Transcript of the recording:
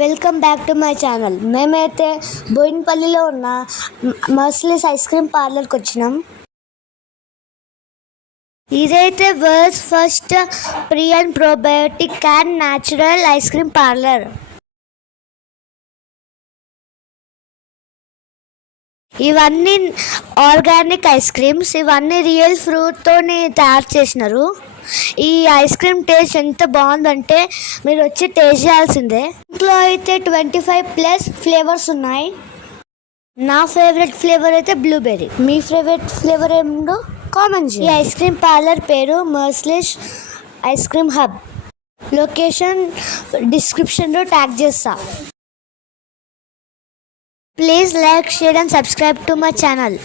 Welcome back to my channel. మేమైతే బోయిన్పల్లిలో ఉన్న మర్సిలెస్ ice cream పార్లర్కి వచ్చినాం. ఇదైతే world's first pre and probiotic and natural ice cream parlour. ఇవన్నీ ఆర్గానిక్ ఐస్ క్రీమ్స్, ఇవన్నీ రియల్ ఫ్రూట్తోని తయారు చేసినారు. ఈ ఐస్ క్రీమ్ టేస్ట్ ఎంత బాగుందంటే మీరు వచ్చి టేస్ట్ చేయాల్సిందే. ఇంట్లో అయితే 25+ ఫ్లేవర్స్ ఉన్నాయి. నా ఫేవరెట్ ఫ్లేవర్ అయితే బ్లూబెర్రీ. మీ ఫేవరెట్ ఫ్లేవర్ ఏముందో కామెంట్ చేయండి. ఈ ఐస్ క్రీమ్ పార్లర్ పేరు మర్సిలెస్ ఐస్ క్రీమ్ హబ్. లొకేషన్ డిస్క్రిప్షన్లో ట్యాగ్ చేస్తా. Please like, share and subscribe to my channel.